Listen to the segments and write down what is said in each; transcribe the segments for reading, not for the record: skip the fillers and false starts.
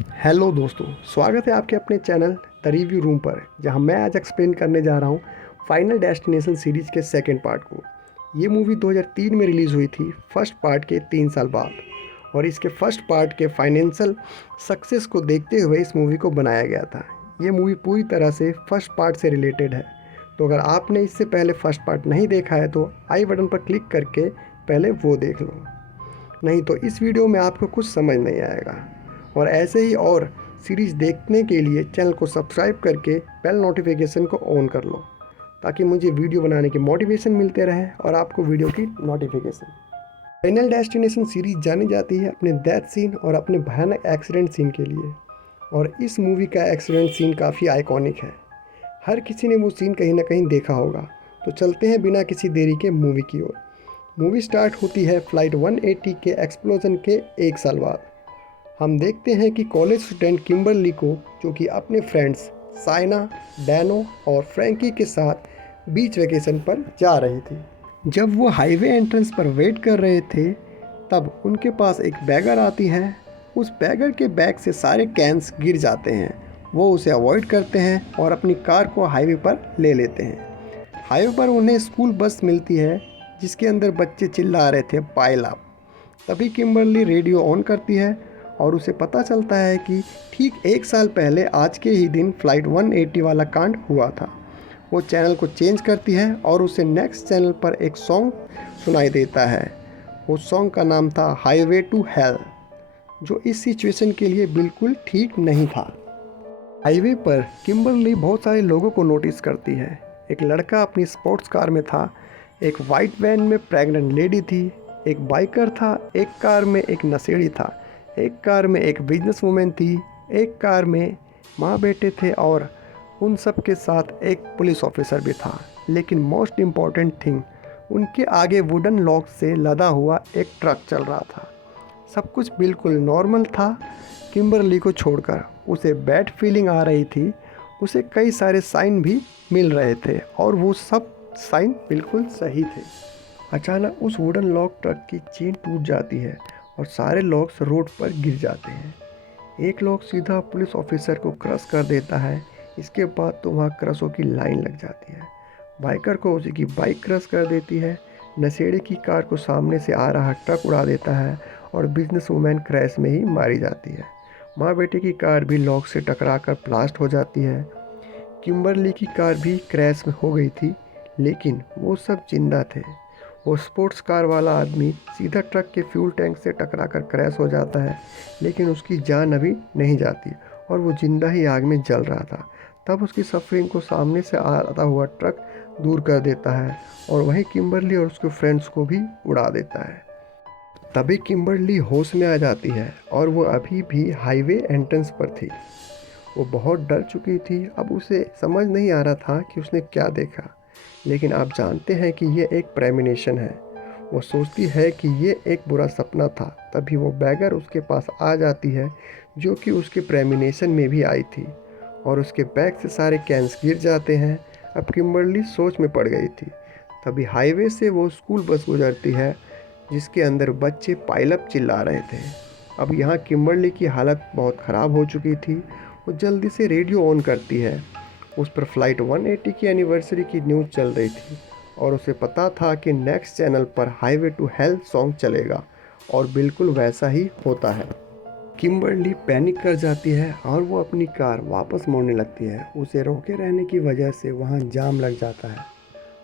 Hello दोस्तों, स्वागत है आपके अपने चैनल द रिव्यू रूम पर, जहां मैं आज एक्सप्लेन करने जा रहा हूं फाइनल डेस्टिनेशन सीरीज़ के सेकंड पार्ट को। ये मूवी 2003 में रिलीज़ हुई थी, फर्स्ट पार्ट के 3 साल बाद। और इसके फर्स्ट पार्ट के फाइनेंशियल सक्सेस को देखते हुए इस मूवी को बनाया गया था। ये मूवी पूरी तरह से फर्स्ट पार्ट से रिलेटेड है। तो अगर आपने इससे पहले फर्स्ट पार्ट नहीं देखा है तो आई बटन पर क्लिक करके पहले वो देख लो, नहीं तो इस वीडियो में आपको कुछ समझ नहीं आएगा। और ऐसे ही और सीरीज़ देखने के लिए चैनल को सब्सक्राइब करके बेल नोटिफिकेशन को ऑन कर लो, ताकि मुझे वीडियो बनाने की मोटिवेशन मिलते रहे और आपको वीडियो की नोटिफिकेशन। फाइनल डेस्टिनेशन सीरीज़ जानी जाती है अपने डेथ सीन और अपने भयानक एक्सीडेंट सीन के लिए। और इस मूवी का एक्सीडेंट सीन काफ़ी आइकॉनिक है। हर किसी ने वो सीन कहीं ना कहीं देखा होगा। तो चलते हैं बिना किसी देरी के मूवी की ओर। मूवी स्टार्ट होती है फ्लाइट 180 के एक्सप्लोजन के 1 साल बाद। हम देखते हैं कि कॉलेज स्टूडेंट किम्बरली को, जो कि अपने फ्रेंड्स साइना, डैनो और फ्रैंकी के साथ बीच वेकेशन पर जा रही थी। जब वो हाईवे एंट्रेंस पर वेट कर रहे थे, तब उनके पास एक बैगर आती है। उस बैगर के बैग से सारे कैंस गिर जाते हैं। वो उसे अवॉइड करते हैं और अपनी कार को हाईवे पर ले लेते हैं। हाईवे पर उन्हें स्कूल बस मिलती है, जिसके अंदर बच्चे चिल्ला रहे थे पाइल अप। तभी किम्बरली रेडियो ऑन करती है और उसे पता चलता है कि ठीक 1 साल पहले आज के ही दिन फ्लाइट 180 वाला कांड हुआ था। वो चैनल को चेंज करती है और उसे नेक्स्ट चैनल पर एक सॉन्ग सुनाई देता है। वो सॉन्ग का नाम था हाईवे टू हेल, जो इस सिचुएशन के लिए बिल्कुल ठीक नहीं था। हाईवे पर किम्बरली बहुत सारे लोगों को नोटिस करती है। एक लड़का अपनी स्पोर्ट्स कार में था, एक वाइट वैन में प्रेग्नेंट लेडी थी, एक बाइकर था, एक कार में एक नशेड़ी था, एक कार में एक बिजनेस वूमेन थी, एक कार में माँ बेटे थे और उन सब के साथ एक पुलिस ऑफिसर भी था। लेकिन मोस्ट इम्पॉर्टेंट थिंग, उनके आगे वुडन लॉक से लदा हुआ एक ट्रक चल रहा था। सब कुछ बिल्कुल नॉर्मल था, किम्बरली को छोड़कर। उसे बैड फीलिंग आ रही थी। उसे कई सारे साइन भी मिल रहे थे और वो सब साइन बिल्कुल सही थे। अचानक उस वुडन लॉक ट्रक की चेन टूट जाती है और सारे लॉक्स रोड पर गिर जाते हैं। एक लॉक सीधा पुलिस ऑफिसर को क्रश कर देता है। इसके बाद तो वहाँ क्रशों की लाइन लग जाती है। बाइकर को उसी की बाइक क्रश कर देती है। नशेड़ी की कार को सामने से आ रहा ट्रक उड़ा देता है और बिजनेस वूमेन क्रैश में ही मारी जाती है। माँ बेटे की कार भी लॉक से टकराकर ब्लास्ट हो जाती है। किम्बरली की कार भी क्रैश में हो गई थी, लेकिन वो सब जिंदा थे। वो स्पोर्ट्स कार वाला आदमी सीधा ट्रक के फ्यूल टैंक से टकराकर क्रैश हो जाता है, लेकिन उसकी जान अभी नहीं जाती और वो जिंदा ही आग में जल रहा था। तब उसकी सफरिंग को सामने से आता हुआ ट्रक दूर कर देता है और वहीं किम्बरली और उसके फ्रेंड्स को भी उड़ा देता है। तभी किम्बरली होश में आ जाती है और वो अभी भी हाईवे एंट्रेंस पर थी। वो बहुत डर चुकी थी। अब उसे समझ नहीं आ रहा था कि उसने क्या देखा, लेकिन आप जानते हैं कि ये एक प्रेमिनेशन है। वो सोचती है कि ये एक बुरा सपना था। तभी वो बैगर उसके पास आ जाती है, जो कि उसके प्रेमिनेशन में भी आई थी, और उसके बैग से सारे कैंस गिर जाते हैं। अब किम्बरली सोच में पड़ गई थी। तभी हाईवे से वो स्कूल बस गुजरती है, जिसके अंदर बच्चे पाइलअप चिल्ला रहे थे। अब यहाँ किम्बरली की हालत बहुत ख़राब हो चुकी थी। वो जल्दी से रेडियो ऑन करती है। उस पर फ्लाइट 180 की एनिवर्सरी की न्यूज़ चल रही थी और उसे पता था कि नेक्स्ट चैनल पर हाईवे टू हेल सॉन्ग चलेगा, और बिल्कुल वैसा ही होता है। किम्बरली पैनिक कर जाती है और वो अपनी कार वापस मोड़ने लगती है। उसे रोके रहने की वजह से वहाँ जाम लग जाता है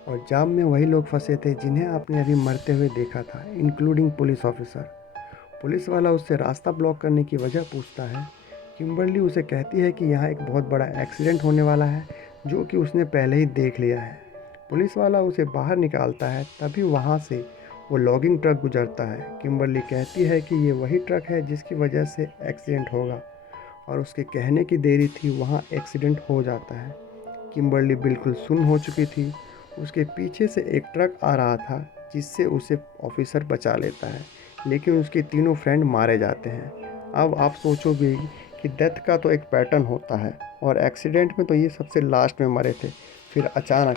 और जाम में वही लोग फंसे थे जिन्हें आपने अभी मरते हुए देखा था, इंक्लूडिंग पुलिस ऑफिसर। पुलिस वाला उससे रास्ता ब्लॉक करने की वजह पूछता है। किम्बरली उसे कहती है कि यहाँ एक बहुत बड़ा एक्सीडेंट होने वाला है, जो कि उसने पहले ही देख लिया है। पुलिस वाला उसे बाहर निकालता है। तभी वहाँ से वो लॉगिंग ट्रक गुजरता है। किम्बरली कहती है कि ये वही ट्रक है जिसकी वजह से एक्सीडेंट होगा, और उसके कहने की देरी थी, वहाँ एक्सीडेंट हो जाता है। किम्बरली बिल्कुल सुन्न हो चुकी थी। उसके पीछे से एक ट्रक आ रहा था, जिससे उसे ऑफिसर बचा लेता है, लेकिन उसके तीनों फ्रेंड मारे जाते हैं। अब आप सोचोगे कि डेथ का तो एक पैटर्न होता है और एक्सीडेंट में तो ये सबसे लास्ट में मरे थे, फिर अचानक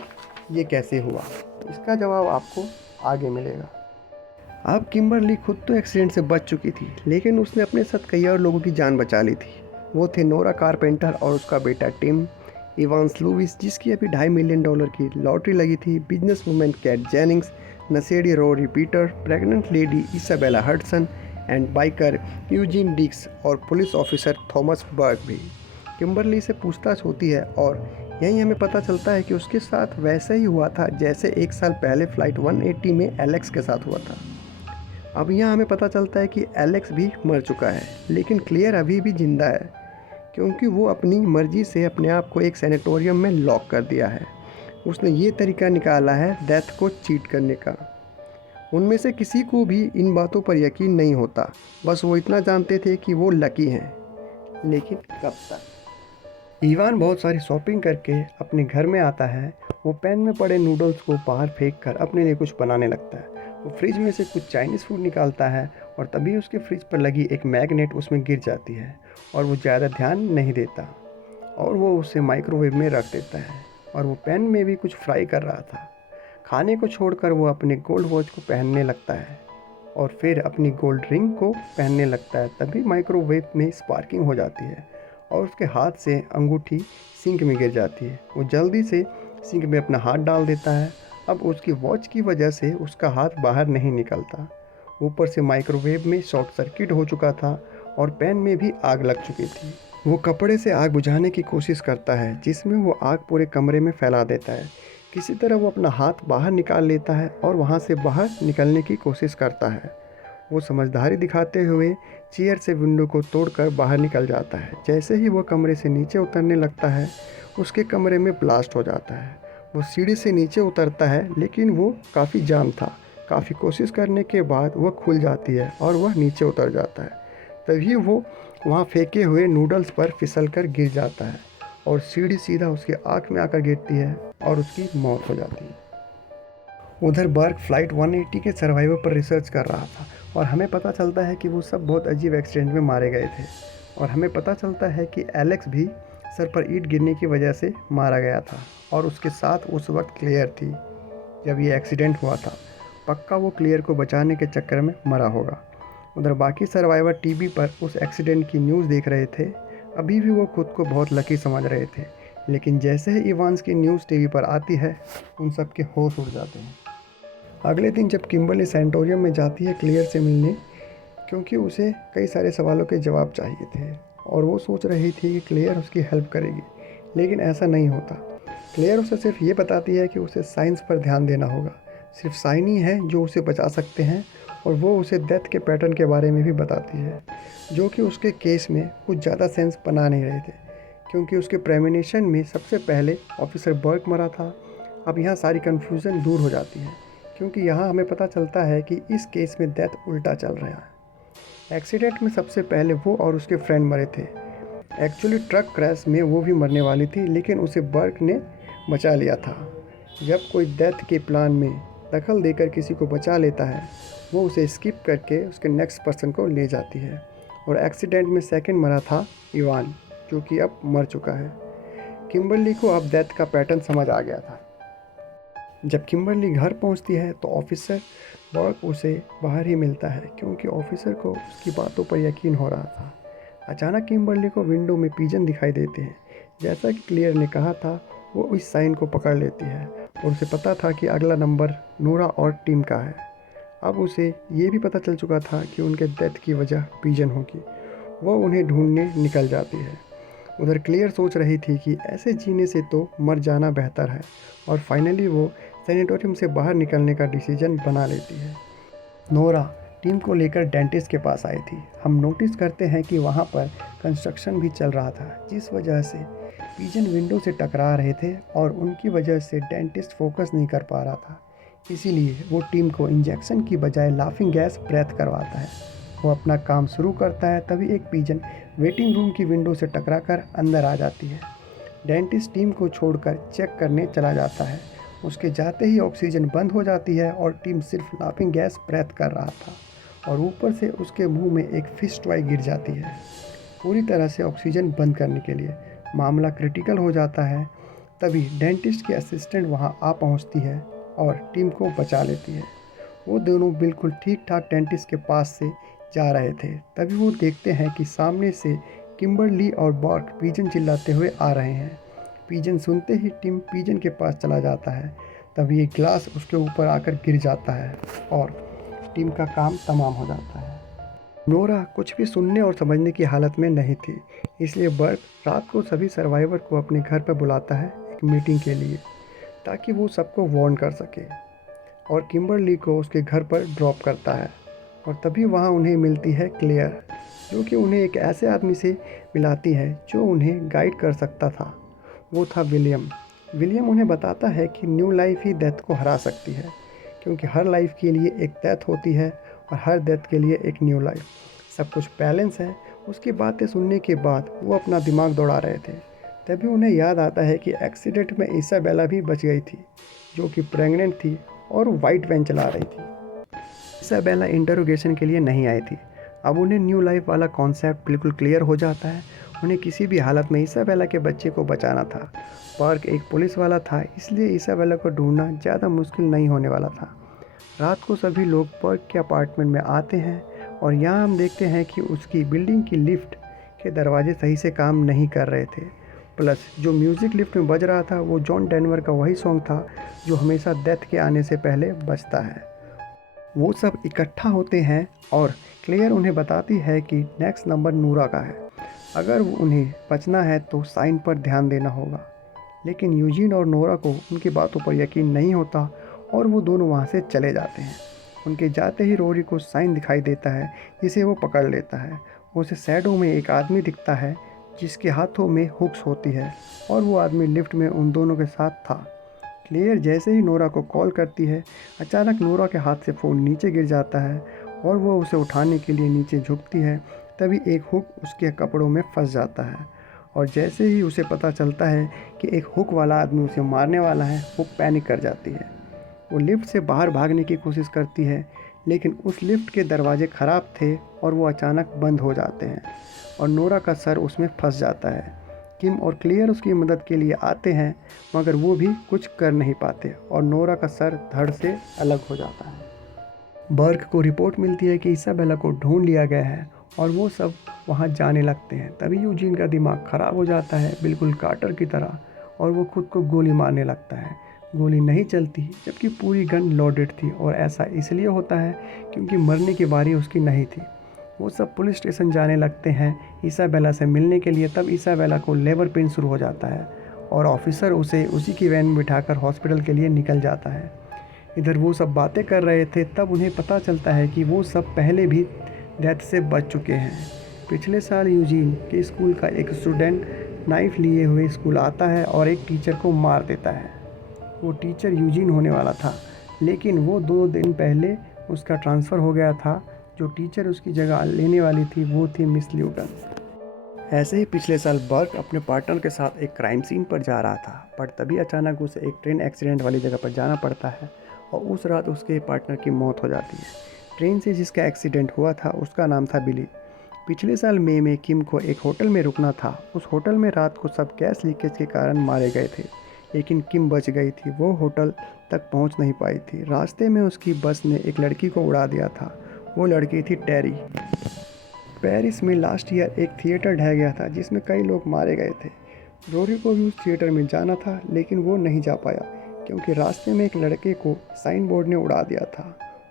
ये कैसे हुआ? इसका जवाब आपको आगे मिलेगा। अब किम्बरली खुद तो एक्सीडेंट से बच चुकी थी, लेकिन उसने अपने साथ कई और लोगों की जान बचा ली थी। वो थे नोरा कारपेंटर और उसका बेटा टिम, इवांस लुइस जिसकी अभी $2.5 मिलियन की लॉटरी लगी थी, बिजनेस वुमेन कैट जेनिंग्स, नशेड़ी Rory Peter, pregnant lady Isabella Hudson and biker Eugene Dix और पुलिस ऑफिसर थॉमस बर्ग भी। किम्बरली से पूछताछ होती है और यहीं हमें पता चलता है कि उसके साथ वैसा ही हुआ था जैसे 1 साल पहले फ़्लाइट 180 में एलेक्स के साथ हुआ था। अब यहाँ हमें पता चलता है कि एलेक्स भी मर चुका है, लेकिन क्लेयर अभी भी जिंदा है क्योंकि वो अपनी मर्जी से अपने आप को एक सैनिटोरियम में लॉक कर दिया है। उसने ये तरीका निकाला है डेथ को चीट करने का। उनमें से किसी को भी इन बातों पर यकीन नहीं होता, बस वो इतना जानते थे कि वो लकी हैं। लेकिन कब तक? इवान बहुत सारी शॉपिंग करके अपने घर में आता है। वो पैन में पड़े नूडल्स को बाहर फेंक कर अपने लिए कुछ बनाने लगता है। वो फ्रिज में से कुछ चाइनीज़ फूड निकालता है और तभी उसके फ्रिज पर लगी एक मैग्नेट उसमें गिर जाती है और वो ज़्यादा ध्यान नहीं देता और वो उसे माइक्रोवेव में रख देता है। और वो पैन में भी कुछ फ्राई कर रहा था। खाने को छोड़कर वो अपने गोल्ड वॉच को पहनने लगता है और फिर अपनी गोल्ड रिंग को पहनने लगता है। तभी माइक्रोवेव में स्पार्किंग हो जाती है और उसके हाथ से अंगूठी सिंक में गिर जाती है। वो जल्दी से सिंक में अपना हाथ डाल देता है। अब उसकी वॉच की वजह से उसका हाथ बाहर नहीं निकलता। ऊपर से माइक्रोवेव में शॉर्ट सर्किट हो चुका था और पैन में भी आग लग चुकी थी। वो कपड़े से आग बुझाने की कोशिश करता है जिसमें वो आग पूरे कमरे में फैला देता है। किसी तरह वो अपना हाथ बाहर निकाल लेता है और वहाँ से बाहर निकलने की कोशिश करता है। वो समझदारी दिखाते हुए चेयर से विंडो को तोड़कर बाहर निकल जाता है। जैसे ही वो कमरे से नीचे उतरने लगता है उसके कमरे में ब्लास्ट हो जाता है। वो सीढ़ी से नीचे उतरता है लेकिन वो काफ़ी जाम था। काफ़ी कोशिश करने के बाद वह खुल जाती है और वह नीचे उतर जाता है। तभी वो वहाँ फेंके हुए नूडल्स पर फिसलकर गिर जाता है और सीढ़ी सीधा उसके आँख में आकर गिरती है और उसकी मौत हो जाती है। उधर बर्ग फ़्लाइट 180 के सर्वाइवर पर रिसर्च कर रहा था और हमें पता चलता है कि वो सब बहुत अजीब एक्सीडेंट में मारे गए थे। और हमें पता चलता है कि एलेक्स भी सर पर ईंट गिरने की वजह से मारा गया था और उसके साथ उस वक्त क्लेयर थी जब ये एक्सीडेंट हुआ था। पक्का वो क्लेयर को बचाने के चक्कर में मरा होगा। उधर बाकी सर्वाइवर टीवी पर उस एक्सीडेंट की न्यूज़ देख रहे थे। अभी भी वो खुद को बहुत लकी समझ रहे थे, लेकिन जैसे ही इवांस की न्यूज़ टीवी पर आती है उन सब के होश उड़ जाते हैं। अगले दिन जब किम्बरली सैनिटोरियम में जाती है क्लेयर से मिलने, क्योंकि उसे कई सारे सवालों के जवाब चाहिए थे और वो सोच रही थी कि क्लेयर उसकी हेल्प करेगी, लेकिन ऐसा नहीं होता। क्लेयर उसे सिर्फ ये बताती है कि उसे साइंस पर ध्यान देना होगा। सिर्फ साइन ही है जो उसे बचा सकते हैं और वो उसे डेथ के पैटर्न के बारे में भी बताती है जो कि उसके केस में कुछ ज़्यादा सेंस बना नहीं रहे थे, क्योंकि उसके प्रेमिनेशन में सबसे पहले ऑफिसर बर्ग मरा था। अब यहाँ सारी कन्फ्यूज़न दूर हो जाती है क्योंकि यहाँ हमें पता चलता है कि इस केस में डेथ उल्टा चल रहा है। एक्सीडेंट में सबसे पहले वो और उसके फ्रेंड मरे थे। एक्चुअली ट्रक क्रैश में वो भी मरने वाली थी, लेकिन उसे बर्ग ने बचा लिया था। जब कोई डेथ के प्लान में दखल देकर किसी को बचा लेता है, वो उसे स्किप करके उसके नेक्स्ट पर्सन को ले जाती है। और एक्सीडेंट में सेकंड मरा था इवान, जो कि अब मर चुका है। किम्बरली को अब डेथ का पैटर्न समझ आ गया था। जब किम्बरली घर पहुंचती है तो ऑफिसर बर्ग उसे बाहर ही मिलता है क्योंकि ऑफिसर को उसकी बातों पर यकीन हो रहा था। अचानक किम्बरली को विंडो में पिजन दिखाई देते हैं। जैसा कि क्लियर ने कहा था, वो इस साइन को पकड़ लेती है और उसे पता था कि अगला नंबर नोरा और टीम का है। अब उसे ये भी पता चल चुका था कि उनके डेथ की वजह पिजन होगी। वो उन्हें ढूंढने निकल जाती है। उधर क्लियर सोच रही थी कि ऐसे जीने से तो मर जाना बेहतर है और फाइनली वो सैनिटोरियम से बाहर निकलने का डिसीजन बना लेती है। नोरा टीम को लेकर डेंटिस्ट के पास आई थी। हम नोटिस करते हैं कि वहाँ पर कंस्ट्रक्शन भी चल रहा था, जिस वजह से पिजन विंडो से टकरा रहे थे और उनकी वजह से डेंटिस्ट फोकस नहीं कर पा रहा था। इसीलिए वो टीम को इंजेक्शन की बजाय लाफिंग गैस ब्रेथ करवाता है। वो अपना काम शुरू करता है, तभी एक पिजन वेटिंग रूम की विंडो से टकराकर अंदर आ जाती है। डेंटिस्ट टीम को छोड़कर चेक करने चला जाता है। उसके जाते ही ऑक्सीजन बंद हो जाती है और टीम सिर्फ लाफिंग गैस ब्रेथ कर रहा था और ऊपर से उसके मुंह में एक फिश टॉय गिर जाती है पूरी तरह से ऑक्सीजन बंद करने के लिए। मामला क्रिटिकल हो जाता है। तभी डेंटिस्ट की असिस्टेंट वहां आ पहुंचती है और टीम को बचा लेती है। वो दोनों बिल्कुल ठीक ठाक डेंटिस्ट के पास से जा रहे थे, तभी वो देखते हैं कि सामने से किम्बरली और बर्क पिजन चिल्लाते हुए आ रहे हैं। पिजन सुनते ही टिम पिजन के पास चला जाता है। तभी एक ग्लास उसके ऊपर आकर गिर जाता है और टिम का काम तमाम हो जाता है। नोरा कुछ भी सुनने और समझने की हालत में नहीं थी, इसलिए बर्क रात को सभी सर्वाइवर को अपने घर पर बुलाता है एक मीटिंग के लिए, ताकि वो सबको वार्न कर सके, और किम्बरली को उसके घर पर ड्रॉप करता है। और तभी वहाँ उन्हें मिलती है क्लेयर, जो कि उन्हें एक ऐसे आदमी से मिलाती है जो उन्हें गाइड कर सकता था। वो था विलियम। विलियम उन्हें बताता है कि न्यू लाइफ ही डेथ को हरा सकती है, क्योंकि हर लाइफ के लिए एक डेथ होती है और हर डेथ के लिए एक न्यू लाइफ। सब कुछ बैलेंस है। उसकी बातें सुनने के बाद वो अपना दिमाग दौड़ा रहे थे। तभी उन्हें याद आता है कि एक्सीडेंट में इसाबेला भी बच गई थी, जो कि प्रेग्नेंट थी और वाइट वैन चला रही थी। इसाबेला इंटरोगेशन के लिए नहीं आई थी। अब उन्हें न्यू लाइफ वाला कॉन्सेप्ट बिल्कुल क्लियर हो जाता है। उन्हें किसी भी हालत में इसाबेला के बच्चे को बचाना था। पार्क एक पुलिस वाला था, इसलिए इसाबेला को ढूंढना ज़्यादा मुश्किल नहीं होने वाला था। रात को सभी लोग पार्क के अपार्टमेंट में आते हैं और यहाँ हम देखते हैं कि उसकी बिल्डिंग की लिफ्ट के दरवाजे सही से काम नहीं कर रहे थे। प्लस जो म्यूज़िक लिफ्ट में बज रहा था वो जॉन डेनवर का वही सॉन्ग था जो हमेशा डेथ के आने से पहले बजता है। वो सब इकट्ठा होते हैं और क्लेयर उन्हें बताती है कि नेक्स्ट नंबर नूरा का है। अगर उन्हें बचना है तो साइन पर ध्यान देना होगा। लेकिन यूजीन और नोरा को उनकी बातों पर यकीन नहीं होता और वो दोनों वहाँ से चले जाते हैं। उनके जाते ही रोरी को साइन दिखाई देता है, जिसे वो पकड़ लेता है। उसे शैडो में एक आदमी दिखता है जिसके हाथों में हुक्स होती है, और वो आदमी लिफ्ट में उन दोनों के साथ था। क्लेयर जैसे ही नोरा को कॉल करती है, अचानक नोरा के हाथ से फ़ोन नीचे गिर जाता है और वो उसे उठाने के लिए नीचे झुकती है। तभी एक हुक उसके कपड़ों में फंस जाता है, और जैसे ही उसे पता चलता है कि एक हुक वाला आदमी उसे मारने वाला है, वो पैनिक कर जाती है। वो लिफ्ट से बाहर भागने की कोशिश करती है, लेकिन उस लिफ्ट के दरवाजे ख़राब थे और वो अचानक बंद हो जाते हैं और नोरा का सर उसमें फंस जाता है। किम और क्लियर उसकी मदद के लिए आते हैं, मगर वो भी कुछ कर नहीं पाते और नोरा का सर धड़ से अलग हो जाता है। बर्क को रिपोर्ट मिलती है कि इसाबेला को ढूंढ लिया गया है और वो सब वहाँ जाने लगते हैं। तभी यूजीन का दिमाग ख़राब हो जाता है, बिल्कुल कार्टर की तरह, और वो खुद को गोली मारने लगता है। गोली नहीं चलती, जबकि पूरी गन लोडेड थी, और ऐसा इसलिए होता है क्योंकि मरने की बारी उसकी नहीं थी। वो सब पुलिस स्टेशन जाने लगते हैं इसाबेला से मिलने के लिए। तब इसाबेला को लेबर पेन शुरू हो जाता है और ऑफिसर उसे उसी की वैन में बिठाकर हॉस्पिटल के लिए निकल जाता है। इधर वो सब बातें कर रहे थे, तब उन्हें पता चलता है कि वो सब पहले भी डेथ से बच चुके हैं। पिछले साल यूजीन के स्कूल का एक स्टूडेंट नाइफ लिए हुए स्कूल आता है और एक टीचर को मार देता है। वो टीचर यूजीन होने वाला था, लेकिन वो 2 दिन पहले उसका ट्रांसफ़र हो गया था। जो टीचर उसकी जगह लेने वाली थी वो थी मिस ल्यूटन। ऐसे ही पिछले साल बर्क अपने पार्टनर के साथ एक क्राइम सीन पर जा रहा था, पर तभी अचानक उसे एक ट्रेन एक्सीडेंट वाली जगह पर जाना पड़ता है और उस रात उसके पार्टनर की मौत हो जाती है। ट्रेन से जिसका एक्सीडेंट हुआ था उसका नाम था बिली। पिछले साल मई में किम को एक होटल में रुकना था। उस होटल में रात को सब गैस लीकेज के कारण मारे गए थे, लेकिन किम बच गई थी। वो होटल तक पहुंच नहीं पाई थी। रास्ते में उसकी बस ने एक लड़की को उड़ा दिया था। वो लड़की थी टेरी। पेरिस में लास्ट ईयर एक थिएटर ढह गया था जिसमें कई लोग मारे गए थे। रोरी को भी उस थिएटर में जाना था, लेकिन वो नहीं जा पाया क्योंकि रास्ते में एक लड़के को साइन बोर्ड ने उड़ा दिया था।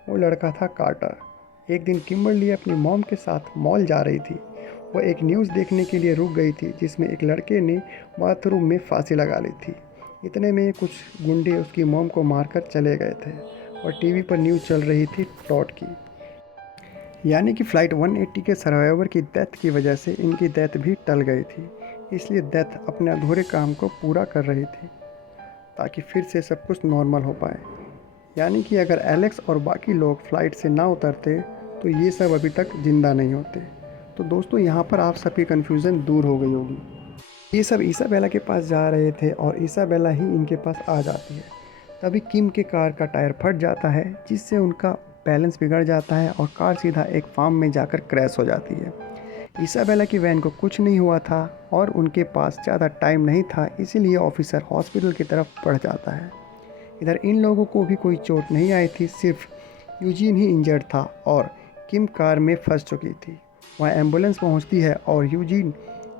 वो लड़का था कार्टर। एक दिन किम्बरली अपनी मॉम के साथ मॉल जा रही थी। वो एक न्यूज़ देखने के लिए रुक गई थी जिसमें एक लड़के ने बाथरूम में फांसी लगा ली थी। इतने में कुछ गुंडे उसकी मॉम को मारकर चले गए थे और टीवी पर न्यूज़ चल रही थी टॉड की, यानी कि फ़्लाइट 180 के सर्वाइवर की डेथ की वजह से इनकी डेथ भी टल गई थी। इसलिए डेथ अपने अधूरे काम को पूरा कर रही थी ताकि फिर से सब कुछ नॉर्मल हो पाए। यानी कि अगर एलेक्स और बाकी लोग फ़्लाइट से ना उतरते तो ये सब अभी तक ज़िंदा नहीं होते। तो दोस्तों, यहाँ पर आप सबकी कन्फ्यूज़न दूर हो गई होगी। ये सब इसाबेला के पास जा रहे थे और इसाबेला ही इनके पास आ जाती है। तभी किम के कार का टायर फट जाता है, जिससे उनका बैलेंस बिगड़ जाता है और कार सीधा एक फार्म में जाकर क्रैश हो जाती है। इसाबेला की वैन को कुछ नहीं हुआ था और उनके पास ज़्यादा टाइम नहीं था, इसीलिए ऑफिसर हॉस्पिटल की तरफ बढ़ जाता है। इधर इन लोगों को भी कोई चोट नहीं आई थी, सिर्फ यूजीन ही इंजर्ड था और किम कार में फंस चुकी थी। वहाँ एम्बुलेंस पहुँचती है और यूजीन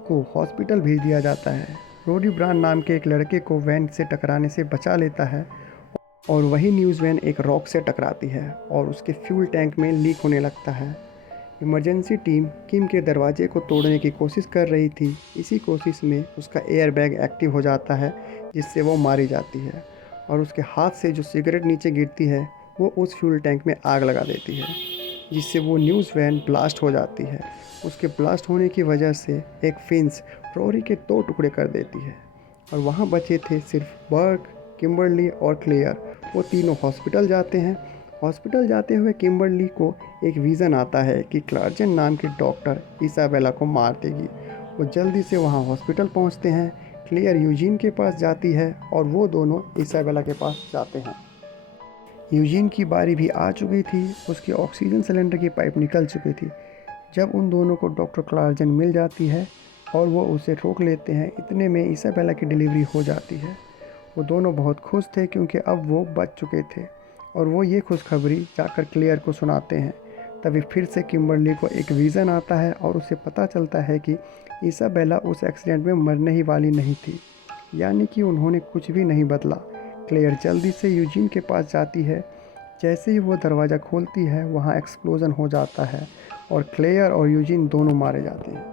को हॉस्पिटल भेज दिया जाता है। रोरी ब्रांड नाम के एक लड़के को वैन से टकराने से बचा लेता है और वही न्यूज़ वैन एक रॉक से टकराती है और उसके फ्यूल टैंक में लीक होने लगता है। इमरजेंसी टीम किम के दरवाजे को तोड़ने की कोशिश कर रही थी। इसी कोशिश में उसका एयर बैग एक्टिव हो जाता है जिससे वो मारी जाती है और उसके हाथ से जो सिगरेट नीचे गिरती है वो उस फ्यूल टैंक में आग लगा देती है, जिससे वो न्यूज़ वैन ब्लास्ट हो जाती है। उसके ब्लास्ट होने की वजह से एक फिंस रोरी के 2 टुकड़े कर देती है और वहाँ बचे थे सिर्फ बर्क, किम्बरली और क्लेयर। वो तीनों हॉस्पिटल जाते हैं। हॉस्पिटल जाते हुए किम्बरली को एक विज़न आता है कि क्लार्जन नाम की डॉक्टर इसाबेला को मार देगी। वो जल्दी से वहाँ हॉस्पिटल पहुँचते हैं। क्लेयर यूजीन के पास जाती है और वो दोनों इसाबेला के पास जाते हैं। यूजीन की बारी भी आ चुकी थी। उसकी ऑक्सीजन सिलेंडर की पाइप निकल चुकी थी जब उन दोनों को डॉक्टर क्लार्जन मिल जाती है और वो उसे रोक लेते हैं। इतने में इसाबेला की डिलीवरी हो जाती है। वो दोनों बहुत खुश थे क्योंकि अब वो बच चुके थे और वो ये खुशखबरी जाकर क्लेयर को सुनाते हैं। तभी फिर से किम्बरली को एक विज़न आता है और उसे पता चलता है कि इसाबेला उस एक्सीडेंट में मरने ही वाली नहीं थी, यानी कि उन्होंने कुछ भी नहीं बदला। क्लेयर जल्दी से यूजीन के पास जाती है। जैसे ही वो दरवाज़ा खोलती है वहाँ एक्सप्लोजन हो जाता है और क्लेयर और यूजीन दोनों मारे जाते हैं।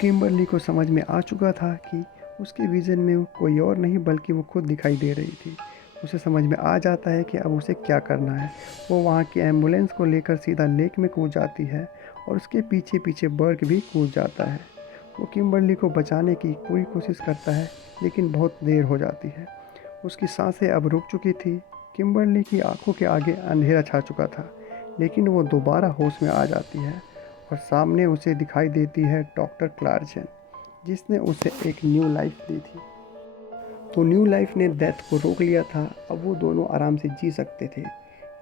किम्बरली को समझ में आ चुका था कि उसके विज़न में कोई और नहीं बल्कि वो खुद दिखाई दे रही थी। उसे समझ में आ जाता है कि अब उसे क्या करना है। वो वहाँ की एम्बुलेंस को लेकर सीधा लेक में कूद जाती है और उसके पीछे पीछे बर्क भी कूद जाता है। वो किम्बरली को बचाने की पूरी कोशिश करता है लेकिन बहुत देर हो जाती है। उसकी सांसें अब रुक चुकी थी। किम्बरली की आंखों के आगे अंधेरा छा चुका था, लेकिन वो दोबारा होश में आ जाती है और सामने उसे दिखाई देती है डॉक्टर क्लार्जन, जिसने उसे एक न्यू लाइफ दी थी। तो न्यू लाइफ ने डेथ को रोक लिया था। अब वो दोनों आराम से जी सकते थे।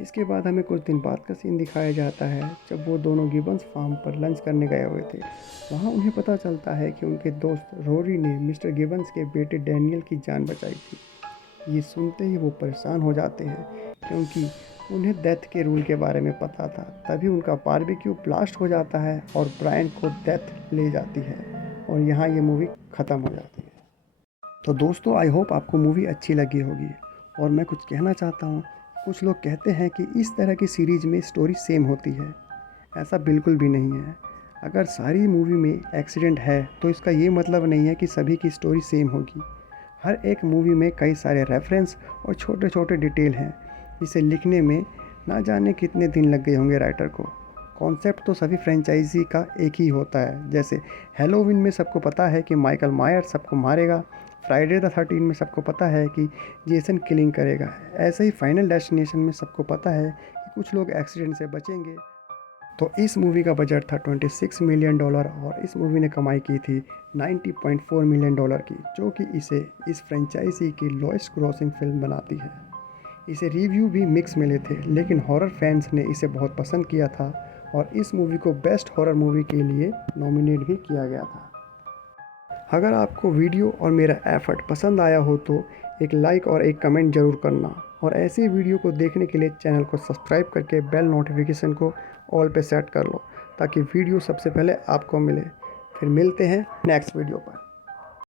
इसके बाद हमें कुछ दिन बाद का सीन दिखाया जाता है जब वो दोनों गिबन्स फार्म पर लंच करने गए हुए थे। वहाँ उन्हें पता चलता है कि उनके दोस्त रोरी ने मिस्टर गिबन्स के बेटे डैनियल की जान बचाई थी। ये सुनते ही वो परेशान हो जाते हैं क्योंकि उन्हें डेथ के रूल के बारे में पता था। तभी उनका बारबेक्यू ब्लास्ट हो जाता है और ब्रायन को डेथ ले जाती है और यहाँ ये मूवी ख़त्म हो जाती है। तो दोस्तों, आई होप आपको मूवी अच्छी लगी होगी और मैं कुछ कहना चाहता हूँ। कुछ लोग कहते हैं कि इस तरह की सीरीज़ में स्टोरी सेम होती है। ऐसा बिल्कुल भी नहीं है। अगर सारी मूवी में एक्सीडेंट है तो इसका ये मतलब नहीं है कि सभी की स्टोरी सेम होगी। हर एक मूवी में कई सारे रेफरेंस और छोटे छोटे डिटेल हैं जिसे लिखने में ना जाने कितने दिन लग गए होंगे राइटर को। कॉन्सेप्ट तो सभी फ्रेंचाइजी का एक ही होता है। जैसे हैलोवीन में सबको पता है कि माइकल मायर सबको मारेगा, फ्राइडे द 13 में सबको पता है कि जेसन किलिंग करेगा। ऐसे ही फाइनल डेस्टिनेशन में सबको पता है कि कुछ लोग एक्सीडेंट से बचेंगे। तो इस मूवी का बजट था $26 मिलियन और इस मूवी ने कमाई की थी $90.4 मिलियन की, जो कि इसे इस फ्रेंचाइजी की लोएस्ट ग्रॉसिंग फिल्म बनाती है। इसे रिव्यू भी मिक्स मिले थे, लेकिन हॉरर फैंस ने इसे बहुत पसंद किया था और इस मूवी को बेस्ट हॉरर मूवी के लिए नॉमिनेट भी किया गया था। अगर आपको वीडियो और मेरा एफर्ट पसंद आया हो तो एक लाइक और एक कमेंट ज़रूर करना और ऐसी वीडियो को देखने के लिए चैनल को सब्सक्राइब करके बेल नोटिफिकेशन को ऑल पे सेट कर लो ताकि वीडियो सबसे पहले आपको मिले। फिर मिलते हैं नेक्स्ट वीडियो पर।